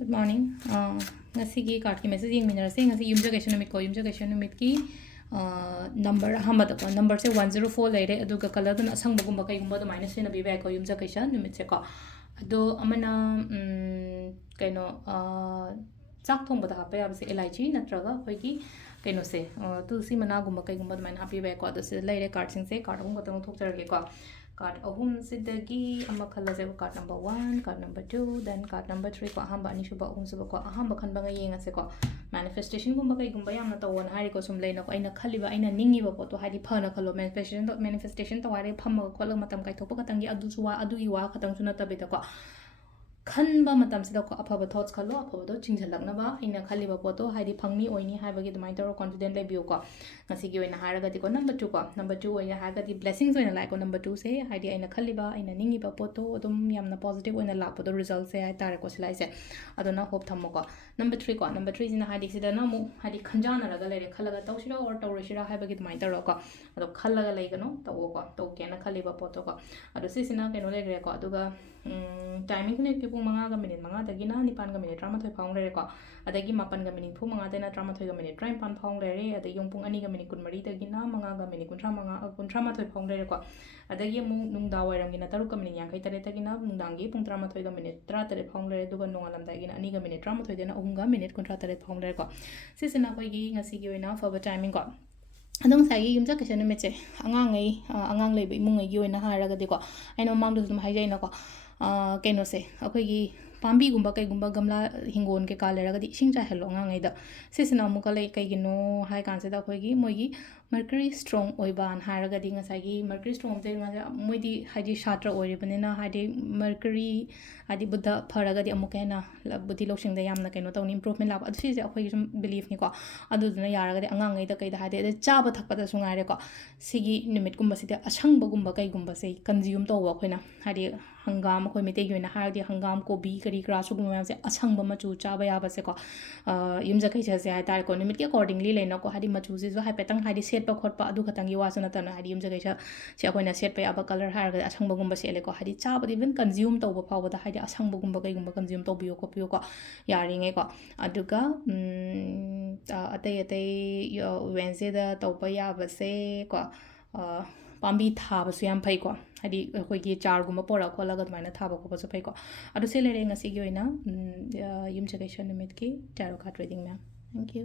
Good morning. Ngasigi card ki message yeng minar se ngasi yumja question numit ki number hamada ko number se 104 leire aduga color dun asang bagumba kai gumba do minus se na bi ko yumja question numit se ko ado amana kaino chak thong bada hape abse elaichi natraga koi ki kaino se tulsi mana gumba kai gumba do minus happy ko ado se leire card sing se card hum ko tong thok charge ko card ahum sidagi ama khala je card number 1 card number 2 then card number 3 ko ahamba ani shuba ahum suba ko ahamba khan banga yenga se ko manifestation gumba kai gumba yamna tawon hari ko sum leina ko aina khaliba aina ningi ba to hari phana khalo manifestation to ware pham ko lam matam kai thopa katangi adu suwa adu i wa khatang suna tabe ko खनबा मतम सिदा को अफब thoughts खलो अफब दो चिंगझलकनबा इना खलिबा पोतो हाइदि फंगनी ओइनी हाइबगी दुमाइन तरो confident labio को ngasi gi oina haragati ko number 2 oina haragati blessings oina like ko number 2 se haidi aina khaliba aina ningi ba poto odum yamna positive oina lakpo do result se ai tare ko silai se adona hope thammo ko number 3 sina haidi sida na mu haidi khanjana raga lere khalaga tawsira or tawrishira haibagi dumain taro ko ado khalaga leigano tawo ko to kena khaliba poto ko ado sisina keno legre ko aduga timing ne ki pung manga ga minute manga dagina nipan ga minute rama thoi phang lere ko adagi mapan ga minute phu manga dena drama thoi ga minute try pan phang lere adagi yong pung ani ga minute kun mari dagina manga ga minute kuntra ma thoi phang lere ko adagi mu nungda wairam gina taru ka minute yang kai tare tagina nungdangi pung drama thoi ga minute tra tare phang lere duga nongalam dagina ani ga minute drama thoi dena ahum ga minute kuntra tare phang lere ko sisina koi gi ngasi gi oina for timing ko adong sagi yumja question me che angang lei bi mungai gi oina haraga de ko aino mangdu dum haijai na ko keno se akoi gi pambi gumba kai gumba gamla hingon ke ka lera ga di sing cha hello ngai da sisina mu ka lei kai gi no hai kan se da khoi gi moi gi mercury strong oiban haraga di nga sagi mercury strong je nga moi di haji shatra oi rebane na haji mercury adi buddha pharaga di amuka na buddhi loksing da yamna kaino tawni improvement lab adu si je akhoi sum belief ni ko adu duna yaraga di angang ngai da kai da hade da chaba thakpa da sungai re ko sigi nimit gumba si da asang ba gumba kai gumba se consume to wa khoina hadi hangam khoi mete gi na hardi hangam kobi kari gra su gumma se asang ba machu chaba ya ba se ko yumja kai se hai tar ko nimit ke accordingly leina ko hadi machu si jo hai petang hadi set pa khot pa adu khatang gi wa su na ta na hadi yumja kai se akhoi na set pa ya ba color har ga asang ba gumba se le ko hadi chaba di even consume to ba phaw da hadi asang ba gumba kai gumba consume to biyo ko yari ngai ko aduga atei Wednesday da to pa ya ba se ko pambi thaba su yam phai ko hadi khoi gi char gumba pora khola ga maina thaba ko ba su phai ko adu se le re ngasi gi oina yum chakation numit ki tarot card reading ma'am thank you